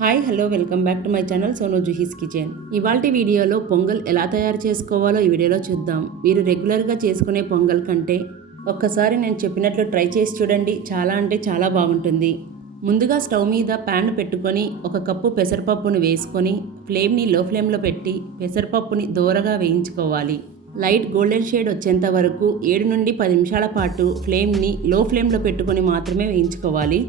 Hi hello welcome back to my channel Sonu Juhi's kitchen. ఇవాల్టి వీడియోలో పొంగల్ ఎలా తయారు చేసుకోవాలో ఈ వీడియోలో చూద్దాం. మీరు రెగ్యులర్గా చేసుకునే పొంగల్ కంటే ఒక్కసారి నేను చెప్పినట్లు ట్రై చేసి చూడండి. చాలా అంటే చాలా బాగుంటుంది. ముందుగా స్టవ్ మీద ప్యాన్ పెట్టుకొని 1 కప్పు పెసరపప్పును వేసుకొని ఫ్లేమ్ని లో ఫ్లేమ్లో పెట్టి పెసరపప్పుని దోరగా వేయించుకోవాలి. లైట్ గోల్డెన్ షేడ్ వచ్చేంత వరకు 7 నుండి 10 నిమిషాల పాటు ఫ్లేమ్ని లో ఫ్లేమ్లో పెట్టుకొని మాత్రమే వేయించుకోవాలి.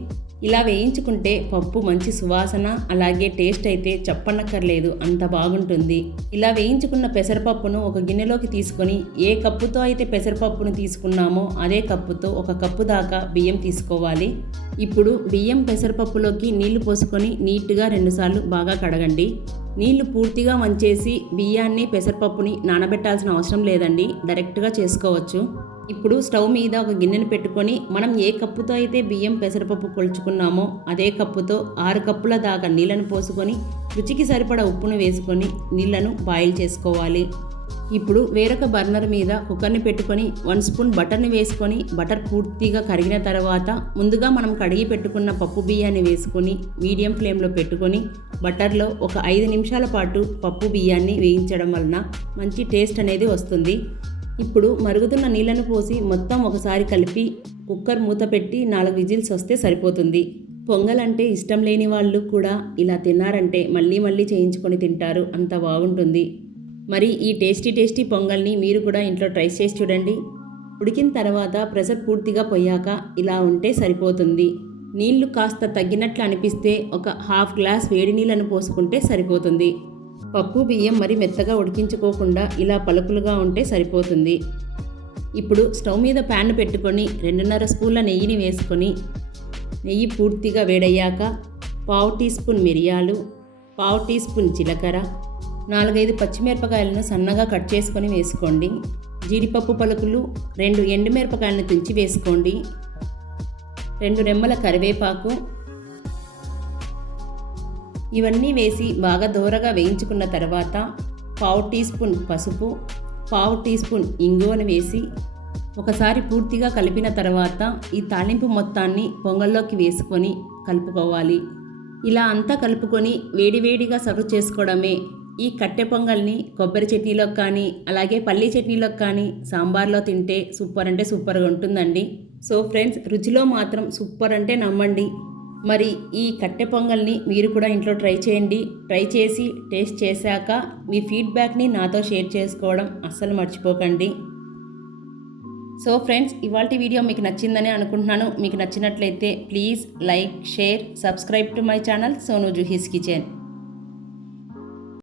ఇలా వేయించుకుంటే పప్పు మంచి సువాసన, అలాగే టేస్ట్ అయితే చెప్పనక్కర్లేదు, అంత బాగుంటుంది. ఇలా వేయించుకున్న పెసరపప్పును ఒక గిన్నెలోకి తీసుకొని ఏ కప్పుతో అయితే పెసరపప్పును తీసుకున్నామో అదే కప్పుతో 1 కప్పు దాకా బియ్యం తీసుకోవాలి. ఇప్పుడు బియ్యం పెసరపప్పులోకి నీళ్లు పోసుకొని నీట్గా 2 సార్లు బాగా కడగండి. నీళ్లు పూర్తిగా వంచేసి బియ్యాన్ని పెసరపప్పుని నానబెట్టాల్సిన అవసరం లేదండి, డైరెక్ట్గా చేసుకోవచ్చు. ఇప్పుడు స్టవ్ మీద ఒక గిన్నెను పెట్టుకొని మనం ఏ కప్పుతో అయితే బియ్యం పెసరపప్పు కొలుచుకున్నామో అదే కప్పుతో 6 కప్పుల దాకా నీళ్ళను పోసుకొని రుచికి సరిపడా ఉప్పును వేసుకొని నీళ్లను బాయిల్ చేసుకోవాలి. ఇప్పుడు వేరొక బర్నర్ మీద కుక్కర్ని పెట్టుకొని 1 స్పూన్ బటర్ని వేసుకొని బటర్ పూర్తిగా కరిగిన తర్వాత ముందుగా మనం కడిగి పెట్టుకున్న పప్పు బియ్యాన్ని వేసుకొని మీడియం ఫ్లేమ్లో పెట్టుకొని బటర్లో ఒక 5 నిమిషాల పాటు పప్పు బియ్యాన్ని వేయించడం వలన మంచి టేస్ట్ అనేది వస్తుంది. ఇప్పుడు మరుగుతున్న నీళ్లను పోసి మొత్తం ఒకసారి కలిపి కుక్కర్ మూత పెట్టి 4 విజిల్స్ వస్తే సరిపోతుంది. పొంగల్ అంటే ఇష్టం లేని వాళ్ళు కూడా ఇలా తిన్నారంటే మళ్ళీ మళ్ళీ చేయించుకొని తింటారు, అంత బాగుంటుంది. మరి ఈ టేస్టీ పొంగల్ని మీరు కూడా ఇంట్లో ట్రై చేసి చూడండి. ఉడికిన తర్వాత ప్రెషర్ పూర్తిగా పోయాక ఇలా ఉంటే సరిపోతుంది. నీళ్లు కాస్త తగ్గినట్లు అనిపిస్తే ఒక హాఫ్ గ్లాస్ వేడి నీళ్లను పోసుకుంటే సరిపోతుంది. పప్పు బియ్యం మరి మెత్తగా ఉడికించుకోకుండా ఇలా పలుకులుగా ఉంటే సరిపోతుంది. ఇప్పుడు స్టవ్ మీద ప్యాన్ పెట్టుకొని 2.5 స్పూన్ల నెయ్యిని వేసుకొని నెయ్యి పూర్తిగా వేడయ్యాక 1/2 టీ స్పూన్ మిరియాలు, 1/2 టీ స్పూన్ జీలకర్ర, 4-5 పచ్చిమిరపకాయలను సన్నగా కట్ చేసుకొని వేసుకోండి. జీడిపప్పు పలుకులు, 2 ఎండుమిరపకాయలను తుంచి వేసుకోండి. 2 రెమ్మల కరివేపాకు, ఇవన్నీ వేసి బాగా దోరగా వేయించుకున్న తర్వాత 1/2 టీ స్పూన్ పసుపు, 1/2 టీ స్పూన్ ఇంగువను వేసి ఒకసారి పూర్తిగా కలిపిన తర్వాత ఈ తాలింపు మొత్తాన్ని పొంగల్లోకి వేసుకొని కలుపుకోవాలి. ఇలా అంతా కలుపుకొని వేడివేడిగా సర్వ్ చేసుకోవడమే. ఈ కట్టె పొంగల్ని కొబ్బరి చట్నీలోకి కానీ అలాగే పల్లీ చట్నీలోకి కానీ సాంబార్లో తింటే సూపర్ అంటే సూపర్గా ఉంటుందండి. సో ఫ్రెండ్స్, రుచిలో మాత్రం సూపర్ అంటే నమ్మండి. మరి ఈ కట్టె పొంగల్ని మీరు కూడా ఇంట్లో ట్రై చేయండి. ట్రై చేసి టేస్ట్ చేశాక మీ ఫీడ్బ్యాక్ని నాతో షేర్ చేసుకోవడం అస్సలు మర్చిపోకండి. సో ఫ్రెండ్స్, ఇవాల్టి వీడియో మీకు నచ్చిందని అనుకుంటున్నాను. మీకు నచ్చినట్లయితే please like, share, subscribe to my channel Sonu Juhi's kitchen.